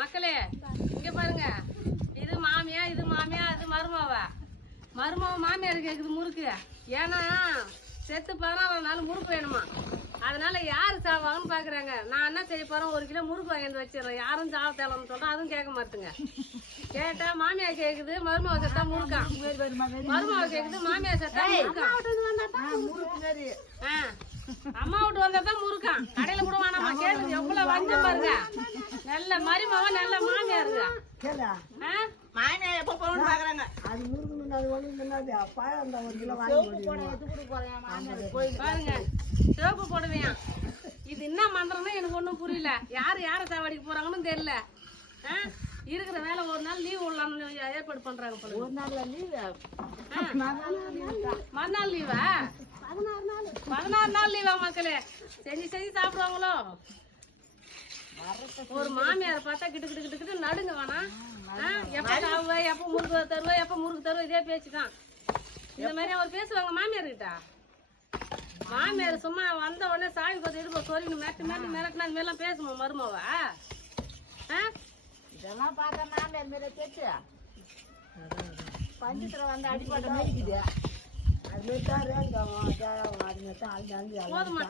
மக்களே இங்க பாருங்க, இது மாமியா இது மாமியா அது மருமாவா. மருமாவை மாமியார் கேக்குது முறுக்கு. ஏன்னா செத்து 14 நாள் முறுக்கு வேணுமா, அதனால யாரு சாவாங்கன்னு பாக்குறாங்க. நான் என்ன செய்ய போறேன், 1 கிலோ முறுக்கு வாங்கி வச்சிடறேன். யாரும் சாவ தேவைன்னு சொல்றேன், அதுவும் கேட்க மாட்டுங்க. கேட்டா மாமியா கேக்குது மருமாவை செத்தா முறுக்கான், மருமாவை கேக்குது மாமியா செத்தா முறுக்கான். அம்மா விட்டு வந்தாதான் முறுக்கான். கடையில கூட வேணாமா கேளுங்க, எவ்வளவு வஞ்சம் பாருங்க. நல்ல மருமாவா நல்ல மாமியா இருக்கா. மாமியா எப்ப போகணும்னு பாக்குறாங்க. பாருங்க சிவப்பு போடுவேன். இது என்ன மந்திரம்னு எனக்கு ஒண்ணும் புரியல. யாரை சாவடிக்க போறாங்கன்னு தெரியல. இருக்கிற வேலை ஒரு நாள் லீவ் விடலாம்னு ஏற்பாடு பண்றாங்க போல. ஒரு நாள்ல லீவ், மறுநாள் லீவா? 16 நாள் லீவா மக்களே? செஞ்சு சாப்பிடுவாங்களோ? ஒரு மாமியார் பார்த்தா கிட்டு கிட்டு கிட்டு கிட்டு நடுங்க வேணாம். எப்ப சாவுவ, எப்ப முறுக்கு தருவ, எப்ப முறுக்கு தருவ, இதே பேச்சுதான். இந்த மாதிரி அவர் பேசுவாங்க மாமியார் கிட்ட. மாமியார் சும்மா வந்த உடனே சாமி பார்த்து எடுப்போம் சொல்லி மிரட்டினா இந்த மாதிரிலாம் பேசுமா மருமாவா? இதெல்லாம் பார்த்தா மாமியார் மேல கேட்டு பஞ்சத்துல வந்து அடிப்படை மேய்க்குது. அது மாதிரி தான் போதுமா?